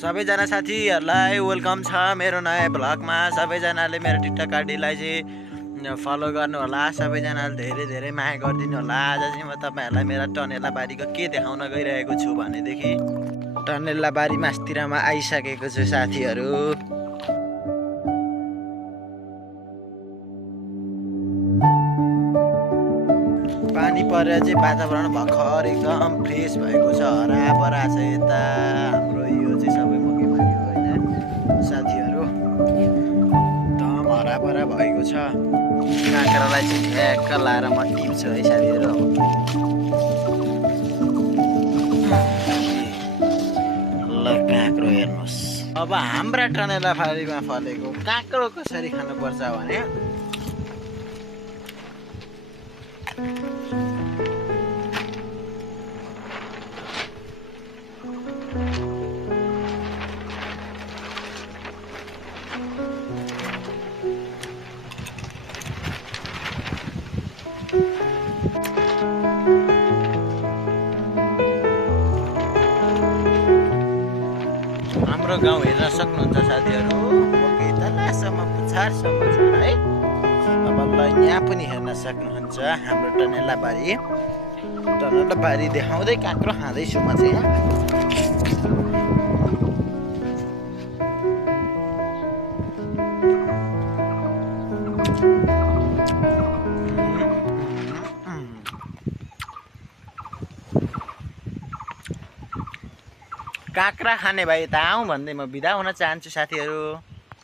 सबैजना साथीहरूलाई वेलकम छ मेरो नयाँ भ्लगमा। सबैजनाले मेरो टिकटक आइडीलाई चाहिँ फलो गर्नु होला। सबैजनाले धेरै धेरै माया गरिदिनु होला। आज चाहिँ म तपाईँहरूलाई मेरा टनेला बारीको के देखाउन गइरहेको छु भनेदेखि टनेला बारी मास्तिरमा आइसकेको छु साथीहरू। पानी परेर चाहिँ वातावरण भर्खर एकदम फ्रेस भएको छ, हराभरा छ। यता हाम्रो यो चाहिँ सबै मकैबारी हो होइन साथीहरू, एकदम हराभरा भएको छ। काँक्रालाई चाहिँ ठ्याक्क लाएर म टिप्छु है साथीहरू। ल काँक्रो हेर्नुहोस्। अब हाम्रा टनेला बारीमा फलेको काँक्रो कसरी खानुपर्छ भने हाम्रो गाउँ हेर्न सक्नुहुन्छ साथीहरू। मकै तलसम्म पुछारसम्म छ है। अब ल यहाँ पनि हेर्न सक्नुहुन्छ हाम्रो टनेला बारी देखाउँदै काँक्रो खाँदैछु म चाहिँ। काँक्रा खाने भाइ त आउँ भन्दै म बिदा हुन चाहन्छु साथीहरू।